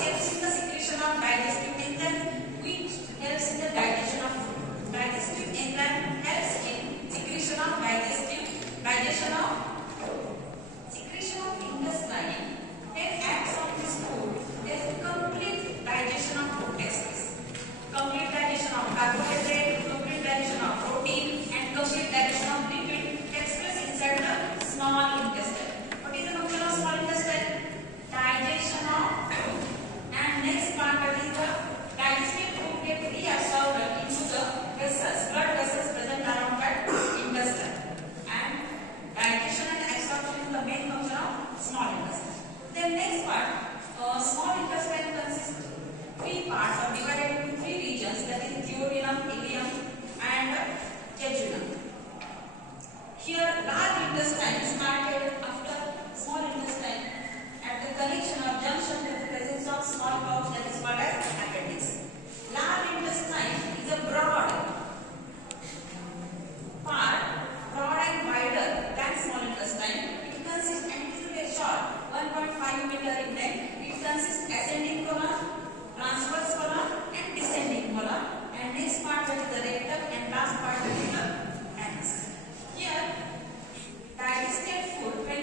helps in the secretion of digestive enzyme, which helps in the digestion of food. Digestive enzyme helps in secretion of digestion of food. Secretion of intestine then acts on this food as complete digestion of food takes place. Complete digestion of carbohydrate, complete digestion of protein, and complete digestion of lipid takes place inside the small intestine. What is the function of small intestine? Digestion of food. And next part, that is the digested food get reabsorbed into the vessels, blood vessels present around that intestine. And digestion and absorption is the main function of small intestine. Then next part, small intestine consists of three parts or divided into three regions, that is duodenum, ileum, and jejunum. Here, large intestine started after small intestine at the connection of junction with the presence of small pouch, that is called as appendix. Large intestine is a broad part, broad and wider than small intestine. It consists, and it is very short, 1.5 meter in length. It consists ascending colon, transverse colon, and descending colon. And next part, that is the rectum, and last part, that is the anus. Here, digested food when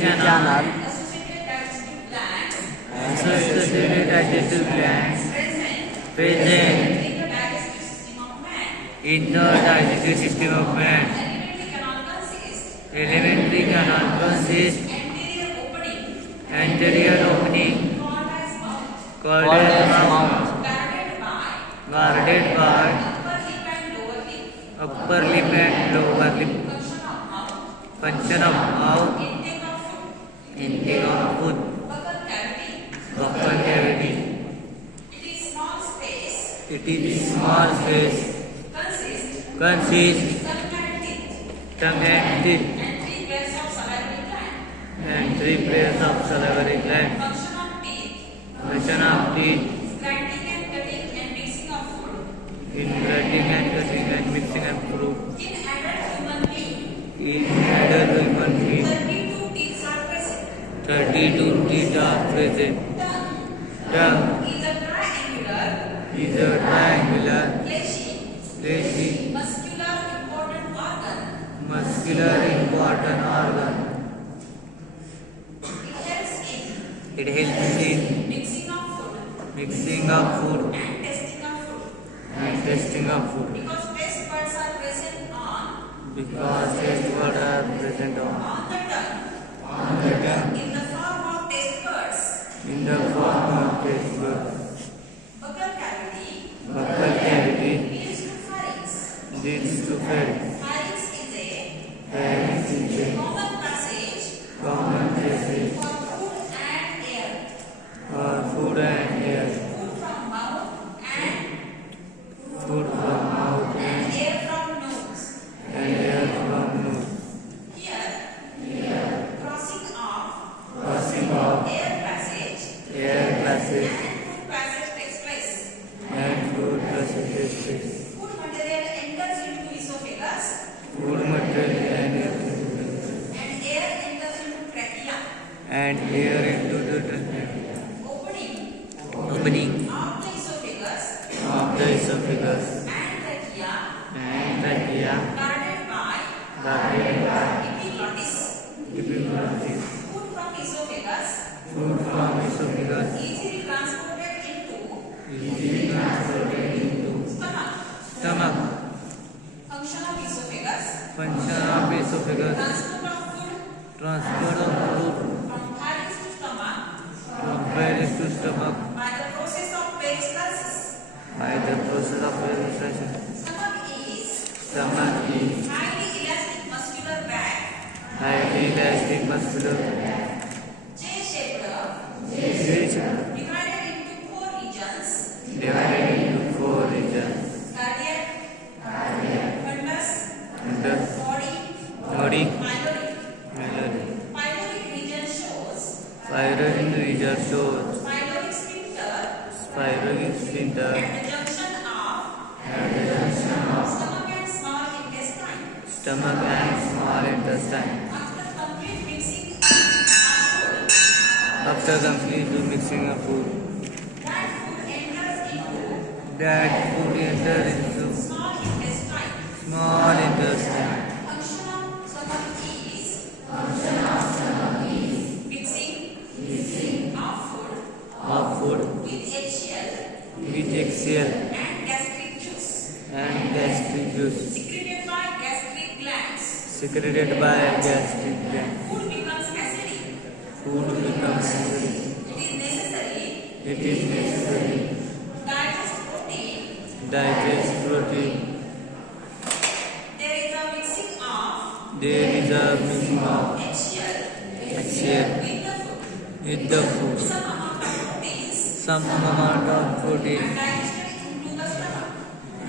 canal, associated digestive glands associated digestive glands present in the digestive system of man. in the digestive system of man. Alimentary canal consists Anterior opening called as mouth, called as mouth, guarded by guarded by upper lip and lower lip. upper lip and lower lip. Function of mouth, Function of mouth, intake of food, intake of food, buccal cavity. buccal cavity. It is small space, It is small space, consists consists tongue and teeth, tongue and teeth and three pairs of salivary gland. and 3 pairs of salivary glands. Function of teeth, Function of teeth grinding and cutting and mixing of food. in grinding and cutting and mixing of fruit. In adult human being, In adult human being, 32 teeth are present. 32 teeth are present. Tongue Tongue is a triangular, is a triangular, fleshy, fleshy, muscular important organ. muscular important organ. It helps in It helps in mixing of food mixing of food and testing of food. and testing of food. Because taste buds are present Because taste buds are present on the tongue the tongue in the form of taste buds. in the form of taste buds. Buccal cavity Buccal cavity leads to pharynx. leads to pharynx. Pharynx is a Pharynx is a common passage common passage for food and air. for food and air. Food from mouth and Food from mouth air from nose. and air from nose. Here, crossing of Crossing of air passage air passage and food passage takes place. and food passage takes place. Food material enters into esophagus Food material and air enters into trachea. and air into the Opening opening of the esophagus of the esophagus and trachea and trachea guarded by guarded by epiglottis. epiglottis. Food from esophagus Food from esophagus easily transported into easily transported into stomach. stomach. Function of esophagus, Function of esophagus, transport of food transport of food from pharynx to stomach from pharynx to stomach by the process of peristalsis. by the process of respiration. Stomach is Stomach is highly elastic muscular bag, highly elastic muscular, J-shaped, which divided into four regions: divided into 4 regions: cardiac, fundus, fundus, body, body, pyloric. medulla. Pyloric region shows Pyloric region shows pyloric sphincter pyloric sphincter at the junction of at the junction of stomach and small intestine. stomach and small intestine. After complete mixing of food, After complete mixing of food, that food enters into that food enters into small intestine. small intestine. Function of stomach is mixing of food Of food with HCl with HCl and gastric juice and gastric juice secreted by gastric glands. secreted by gastric gland. Food becomes acidic. Food becomes acidic. It is necessary It is necessary to digest protein. digest protein. There is a mixing of There is a mixing of HCl HCl with the food. with the food. Some amount of protein Some amount of protein and digested into the stomach.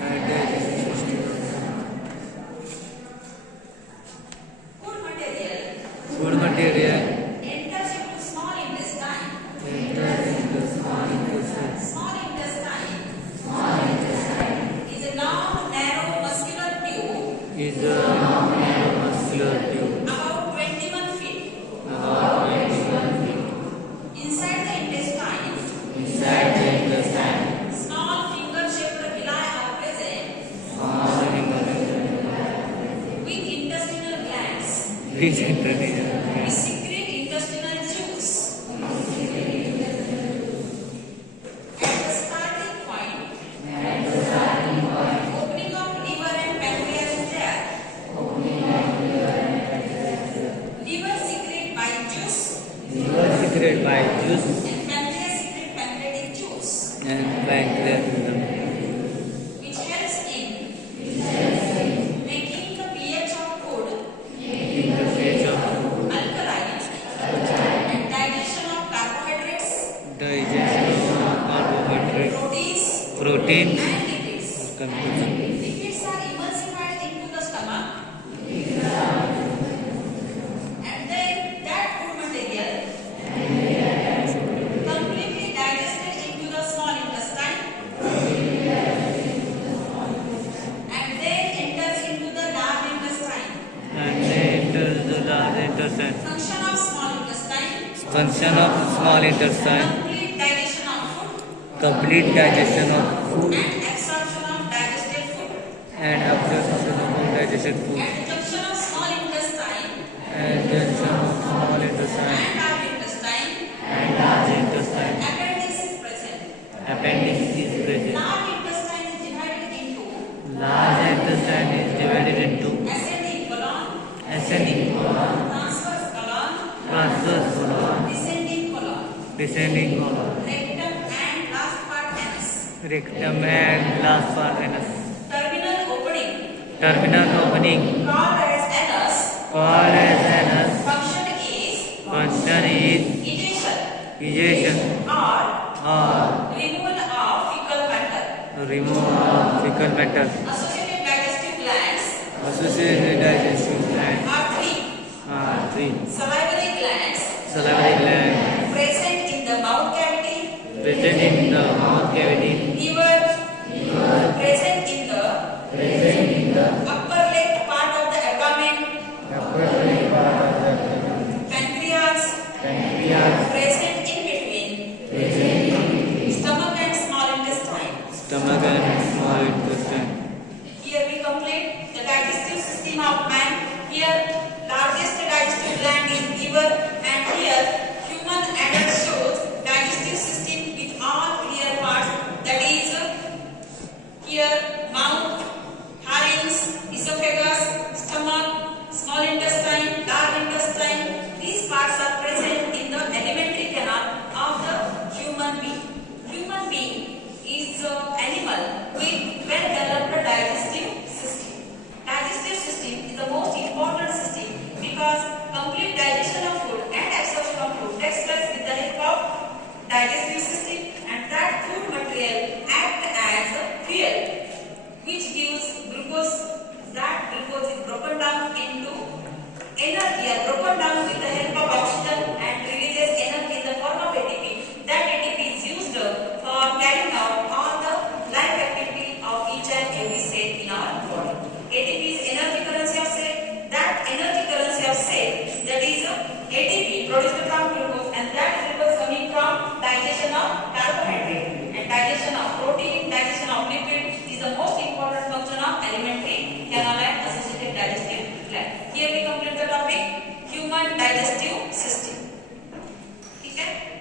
and digestive system. Food material Food material enters into small intestine. enters into small intestine. Small intestine is a long, narrow muscular tube Is a long muscular tube about 21 feet. about 21 feet. Inside the intestine, Inside the intestine, small finger-shaped villi are present small with intestinal glands which enters which secrete by juice and pancreas secrete pancreatic juice, and pancreas which helps in making the pH of food in the phase of alkaline and digestion of carbohydrates, digestion of carbohydrates, proteins, and lipids. confusion. Lipids are emulsified into the stomach, and then that food material completely digested into the small intestine, and then enters into the large intestine. And they enter the large intestine. Function of small intestine: Function of small intestine, complete digestion of food complete digestion of food and absorption of digested food. and absorption of digested food. At the junction of small intestine And junction of small intestine and large intestine, and large intestine. appendix is present. Appendix is present. Large intestine is divided into Large intestine is divided into ascending colon, ascending colon, transverse colon, transverse colon, descending colon, descending colon, rectum and last part anus. rectum and last part anus. Terminal opening Terminal opening called as anus. called as anus. Function is Function is ejection ejection or or removal of fecal matter. removal of fecal matter. Associated digestive glands Associated digestive glands are three. are three. Salivary glands Salivary gland present in the mouth cavity. present in the mouth cavity. Liver present in the upper left part of the abdomen. Pancreas Pancreas present in between stomach and small intestine. stomach and small intestine. Here we complete the digestive system of man. Here largest digestive gland is liver, and here human adult shows digestive system with all clear parts, that is here mouth, pharynx, esophagus, stomach, small intestine, large intestine. These parts are present in the alimentary canal of the human being. Human being is an animal with well developed digestive system. Digestive system is the most important system because complete digestion of food and absorption of food takes place with the help of digestive system, and that food material act as fuel which gives glucose. That glucose is broken down into energy or broken